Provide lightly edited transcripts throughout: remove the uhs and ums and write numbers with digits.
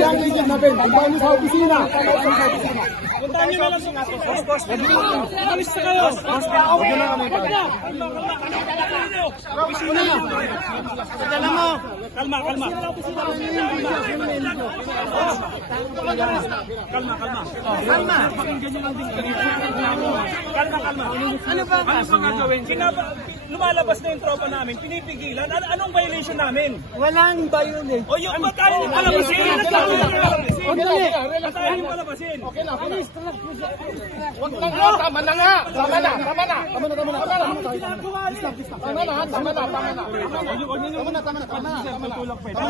Yang legit natin, tandaan niyo sa opisina. Puntahan niyo na lang si boss. Alis na kayo. Okay na kami. Opisina na. Dala mo. Kalma. Kalma. Pakinggan niyo lang din. Kalma. Ano ba gagawin? Lumalabas na yung tropa namin, pinipigilan. Anong violation namin? Walang bayon eh. O yung tayo yung palabasin! Tayo yung palabasin! Okay na. Huwag lang nga, tama na nga. Tama na. Kaya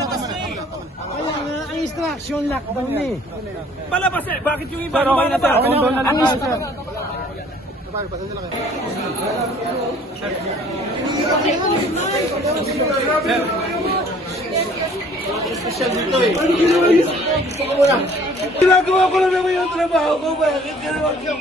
nga, ang instruction lockdown eh. Palabasin! Bakit yung iba lumalabas? Ang instruction. Ginagawa ko lang naman yung trabaho ko. Bakit gano'n siya?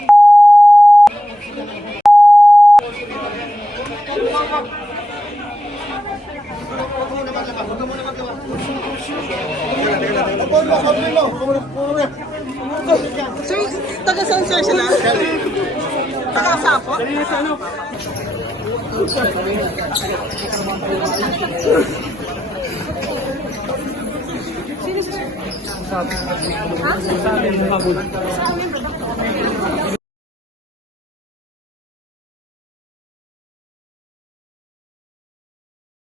Sir, taga saan sir sila? Taga Sapo? Sino sir? Ha? Sa amin.